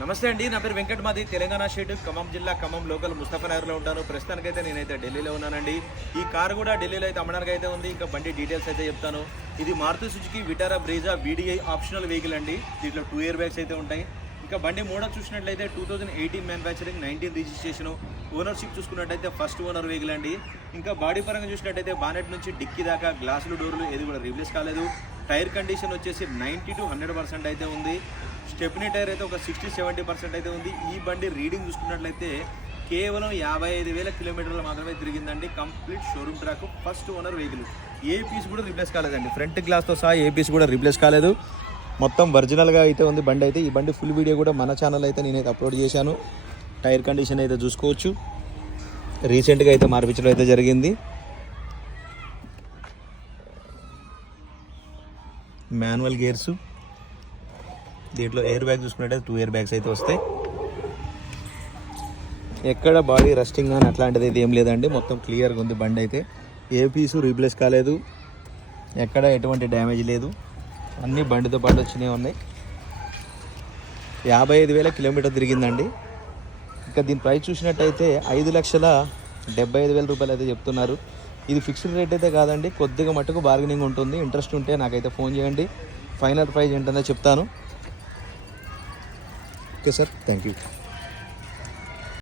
నమస్తే అండి నా పేరు వెంకట్ మాది. తెలంగాణ స్టేట్ ఖమ్మం జిల్లా ఖమ్మం లోకల్ ముస్తఫానగర్లో ఉంటాను. ప్రస్తుతానికైతే నేనైతే ఢిల్లీలో ఉన్నానండి. ఈ కారు కూడా ఢిల్లీలో అయితే అమ్మడానికి అయితే ఉంది. ఇంకా బండి డీటెయిల్స్ అయితే చెప్తాను. ఇది Maruti Suzuki Vitara Brezza VDI optional vehicle అండి. దీంట్లో టూ ఇయర్ బ్యాగ్స్ అయితే ఉంటాయి. ఇంకా బండి మోడల్ చూసినట్లయితే two thousand eighteen manufacturing nineteen registration ownership చూసుకున్నట్టయితే ఫస్ట్ ఓనర్ వెహికల్ అండి. ఇంకా బాడీ పరంగా చూసినట్టయితే బానెట్ నుంచి డిక్కీ దాకా గ్లాసులు డోర్లు ఏది కూడా రీప్లేస్ కాలేదు. టైర్ కండిషన్ వచ్చేసి నైంటీ టు హండ్రెడ్ పర్సెంట్ అయితే ఉంది. స్టెప్నీ టైర్ అయితే ఒక సిక్స్టీ సెవెంటీ పర్సెంట్ అయితే ఉంది. ఈ బండి రీడింగ్ చూసుకున్నట్లయితే కేవలం యాభై ఐదు వేల కిలోమీటర్లు మాత్రమే తిరిగిందండి. Complete showroom track first owner vehicle. ఏ పీస్ కూడా రిప్లేస్ కాలేదండి. ఫ్రంట్ గ్లాస్తో సహా ఏ పీస్ కూడా రిప్లేస్ కాలేదు. మొత్తం ఒరిజినల్గా అయితే ఉంది బండి అయితే. ఈ బండి ఫుల్ వీడియో కూడా మన ఛానల్ అయితే నేనైతే అప్లోడ్ చేశాను. టైర్ కండిషన్ అయితే చూసుకోవచ్చు. రీసెంట్గా అయితే మార్పించడం అయితే జరిగింది. మాన్యువల్ గేర్స్ దీంట్లో ఎయిర్ బ్యాగ్ చూసుకున్నట్టయితే టూ ఎయిర్ బ్యాగ్స్ అయితే వస్తాయి. ఎక్కడ బాడీ రెస్టింగ్ అని అట్లాంటిది అయితే ఏం లేదండి. మొత్తం క్లియర్గా ఉంది బండి అయితే. ఏ పీసు రీప్లేస్ కాలేదు. ఎక్కడ ఎటువంటి డ్యామేజ్ లేదు. అన్నీ బండితో పాటు వచ్చినవి ఉన్నాయి. యాభై ఐదు వేల కిలోమీటర్ తిరిగిందండి. ఇంకా దీని ప్రైస్ చూసినట్టయితే ఐదు లక్షల డెబ్బై ఐదు వేల రూపాయలు అయితే చెప్తున్నారు. ఇది ఫిక్స్డ్ రేట్ అయితే కాదండి. కొద్దిగా మట్టుకు బార్గెనింగ్ ఉంటుంది. ఇంట్రెస్ట్ ఉంటే నాకైతే ఫోన్ చేయండి. ఫైనల్ ప్రైస్ ఏంటనే చెప్తాను. Okay sir thank you.